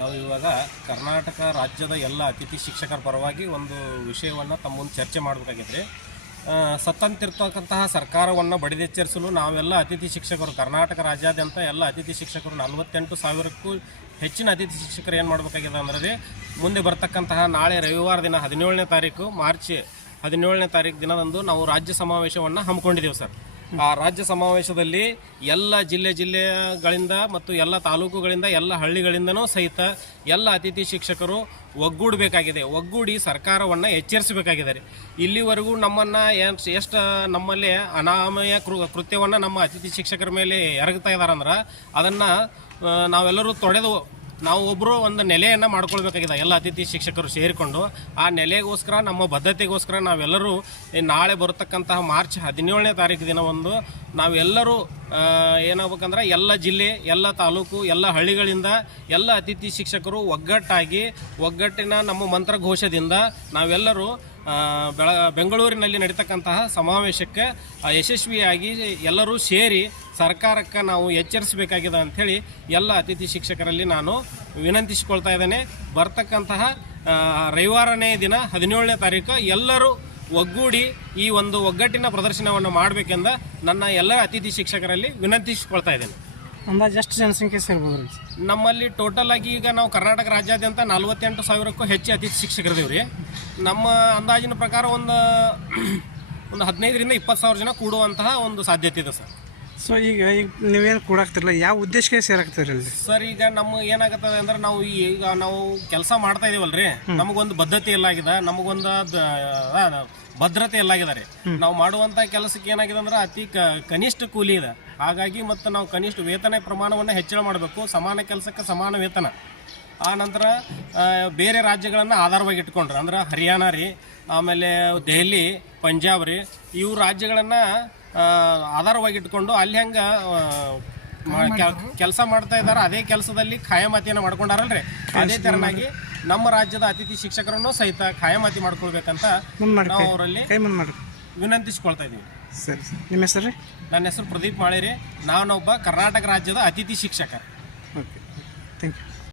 ನಾವು ಇವಾಗ ಕರ್ನಾಟಕ ರಾಜ್ಯದ ಎಲ್ಲ ಅತಿಥಿ ಶಿಕ್ಷಕರ ಪರವಾಗಿ ಒಂದು ವಿಷಯವನ್ನು ತಮ್ಮ ಮುಂದೆ ಚರ್ಚೆ ಮಾಡಬೇಕಾಗಿದ್ರೆ ಸತ್ತಂತಿರ್ತಕ್ಕಂತಹ ಸರ್ಕಾರವನ್ನು ಬಡಿದೆಚ್ಚರಿಸಲು ನಾವೆಲ್ಲ ಅತಿಥಿ ಶಿಕ್ಷಕರು, ಕರ್ನಾಟಕ ರಾಜ್ಯಾದ್ಯಂತ ಎಲ್ಲ ಅತಿಥಿ ಶಿಕ್ಷಕರು ನಲವತ್ತೆಂಟು ಸಾವಿರಕ್ಕೂ ಹೆಚ್ಚಿನ ಅತಿಥಿ ಶಿಕ್ಷಕರು ಏನು ಮಾಡಬೇಕಾಗಿದೆ ಅಂದರೆ ಮುಂದೆ ಬರ್ತಕ್ಕಂತಹ ನಾಳೆ ರವಿವಾರ ದಿನ ಹದಿನೇಳನೇ ತಾರೀಕು, ಮಾರ್ಚ್ ಹದಿನೇಳನೇ ತಾರೀಕು ದಿನದಂದು ನಾವು ರಾಜ್ಯ ಸಮಾವೇಶವನ್ನು ಹಮ್ಮಿಕೊಂಡಿದ್ದೇವೆ ಸರ್. ಆ ರಾಜ್ಯ ಸಮಾವೇಶದಲ್ಲಿ ಎಲ್ಲ ಜಿಲ್ಲೆ ಜಿಲ್ಲೆಗಳಿಂದ ಮತ್ತು ಎಲ್ಲ ತಾಲೂಕುಗಳಿಂದ ಎಲ್ಲ ಹಳ್ಳಿಗಳಿಂದನೂ ಸಹಿತ ಎಲ್ಲ ಅತಿಥಿ ಶಿಕ್ಷಕರು ಒಗ್ಗೂಡಬೇಕಾಗಿದೆ. ಒಗ್ಗೂಡಿ ಸರ್ಕಾರವನ್ನು ಎಚ್ಚರಿಸಬೇಕಾಗಿದೆ. ಇಲ್ಲಿವರೆಗೂ ನಮ್ಮನ್ನು ಎಷ್ಟು ನಮ್ಮಲ್ಲಿ ಅನಾಮಯ ಕೃ ಕೃತ್ಯವನ್ನು ನಮ್ಮ ಅತಿಥಿ ಶಿಕ್ಷಕರ ಮೇಲೆ ಎರಗ್ತಾ ಇದಾರಂದ್ರೆ ಅದನ್ನು ನಾವೆಲ್ಲರೂ ತೊಡೆದು ನಾವು ಒಬ್ಬರು ಒಂದು ನೆಲೆಯನ್ನು ಮಾಡ್ಕೊಳ್ಬೇಕಾಗಿದೆ. ಎಲ್ಲ ಅತಿಥಿ ಶಿಕ್ಷಕರು ಸೇರಿಕೊಂಡು ಆ ನೆಲೆಗೋಸ್ಕರ, ನಮ್ಮ ಬದ್ಧತೆಗೋಸ್ಕರ ನಾವೆಲ್ಲರೂ ನಾಳೆ ಬರತಕ್ಕಂತಹ ಮಾರ್ಚ್ ಹದಿನೇಳನೇ ತಾರೀಕು ದಿನ ಒಂದು ನಾವೆಲ್ಲರೂ ಏನಾಗ್ಬೇಕಂದ್ರೆ ಎಲ್ಲ ಜಿಲ್ಲೆ, ಎಲ್ಲ ತಾಲೂಕು, ಎಲ್ಲ ಹಳ್ಳಿಗಳಿಂದ ಎಲ್ಲ ಅತಿಥಿ ಶಿಕ್ಷಕರು ಒಗ್ಗಟ್ಟಾಗಿ, ಒಗ್ಗಟ್ಟಿನ ನಮ್ಮ ಮಂತ್ರಘೋಷದಿಂದ ನಾವೆಲ್ಲರೂ ಬೆಳ, ಬೆಂಗಳೂರಿನಲ್ಲಿ ನಡೀತಕ್ಕಂತಹ ಸಮಾವೇಶಕ್ಕೆ ಯಶಸ್ವಿಯಾಗಿ ಎಲ್ಲರೂ ಸೇರಿ ಸರ್ಕಾರಕ್ಕೆ ನಾವು ಎಚ್ಚರಿಸಬೇಕಾಗಿದೆ ಅಂಥೇಳಿ ಎಲ್ಲ ಅತಿಥಿ ಶಿಕ್ಷಕರಲ್ಲಿ ನಾನು ವಿನಂತಿಸಿಕೊಳ್ತಾ ಇದ್ದೇನೆ. ಬರ್ತಕ್ಕಂತಹ ರವಿವಾರನೇ ದಿನ ಹದಿನೇಳನೇ ತಾರೀಕು ಎಲ್ಲರೂ ಒಗ್ಗೂಡಿ ಈ ಒಂದು ಒಗ್ಗಟ್ಟಿನ ಪ್ರದರ್ಶನವನ್ನು ಮಾಡಬೇಕೆಂದ ನನ್ನ ಎಲ್ಲ ಅತಿಥಿ ಶಿಕ್ಷಕರಲ್ಲಿ ವಿನಂತಿಸಿಕೊಳ್ತಾ ಇದ್ದೇನೆ. ಅಂದಾಜು ಎಷ್ಟು ಜನಸಂಖ್ಯೆ ಸೇರ್ಬೋದು ನಮ್ಮಲ್ಲಿ ಟೋಟಲ್ ಆಗಿ ಈಗ ನಾವು ಕರ್ನಾಟಕ ರಾಜ್ಯಾದ್ಯಂತ ನಲವತ್ತೆಂಟು ಸಾವಿರಕ್ಕೂ ಹೆಚ್ಚು ಅತಿಥಿ ಶಿಕ್ಷಕರಿದ್ದೀವಿ ರೀ ನಮ್ಮ ಅಂದಾಜಿನ ಪ್ರಕಾರ ಒಂದು ಒಂದು ಹದಿನೈದರಿಂದ ಇಪ್ಪತ್ತು ಸಾವಿರ ಜನ ಕೂಡುವಂತಹ ಒಂದು ಸಾಧ್ಯತೆ ಇದೆ ಸರ್. ಸೊ ಈಗ ಈಗ ನೀವೇನು ಕೂಡಾಕ್ತಿರಲ್ಲ ಯಾವ ಉದ್ದೇಶಕ್ಕೆ ಸೇರಾಕ್ತಿರಲ್ಲ ಸರ್ ಈಗ ನಮ್ಮ ಏನಾಗುತ್ತದೆ ಅಂದ್ರೆ ನಾವು ಈಗ ನಾವು ಕೆಲಸ ಮಾಡ್ತಾ ರೀ ನಮಗೊಂದು ಬದ್ಧತೆ ಎಲ್ಲಾಗಿದೆ ನಮಗೊಂದು ದ- ಆ, ಭದ್ರತೆ ಎಲ್ಲಾಗಿದೆ ರೀ. ನಾವು ಮಾಡುವಂತ ಕೆಲಸಕ್ಕೆ ಏನಾಗಿದೆ ಅಂದ್ರೆ ಅತಿ ಕ- ಕನಿಷ್ಠ ಕೂಲಿ ಇದೆ. ಹಾಗಾಗಿ ಮತ್ತು ನಾವು ಕನಿಷ್ಠ ವೇತನ ಪ್ರಮಾಣವನ್ನು ಹೆಚ್ಚಳ ಮಾಡಬೇಕು ಸಮಾನ ಕೆಲಸಕ್ಕೆ ಸಮಾನ ವೇತನ. ಆ ನಂತರ ಆ, ಬೇರೆ ರಾಜ್ಯಗಳನ್ನು ಆಧಾರವಾಗಿ ಇಟ್ಕೊಂಡ್ರೆ ಅಂದ್ರೆ ಹರಿಯಾಣ ರೀ ಆಮೇಲೆ ದೆಹಲಿ ಪಂಜಾಬ್ ರೀ ಇವು ರಾಜ್ಯಗಳನ್ನು ಆಧಾರವಾಗಿ ಇಟ್ಕೊಂಡು ಅಲ್ಲಿ ಹೆಂಗೆ ಕೆಲಸ ಮಾಡ್ತಾ ಇದ್ದಾರೆ ಅದೇ ಕೆಲಸದಲ್ಲಿ ಖಾಯಮಾತಿಯನ್ನು ಮಾಡ್ಕೊಂಡಾರಲ್ರಿ? ಅದೇ ತರನಾಗಿ ನಮ್ಮ ರಾಜ್ಯದ ಅತಿಥಿ ಶಿಕ್ಷಕರನ್ನು ಸಹಿತ ಖಾಯಮಾತಿ ಮಾಡ್ಕೊಳ್ಬೇಕಂತ ನಾವು ಅವರಲ್ಲಿ ವಿನಂತಿಸ್ಕೊಳ್ತಾ ಇದ್ದೀವಿ. ಸರಿ ಸರಿ. ನಿಮ್ಮ ಹೆಸರು ರೀ? ನನ್ನ ಹೆಸರು ಪ್ರದೀಪ್ ಮಾಳೇರಿ. ನಾನೊಬ್ಬ ಕರ್ನಾಟಕ ರಾಜ್ಯದ ಅತಿಥಿ ಶಿಕ್ಷಕ. ಓಕೆ. Thank you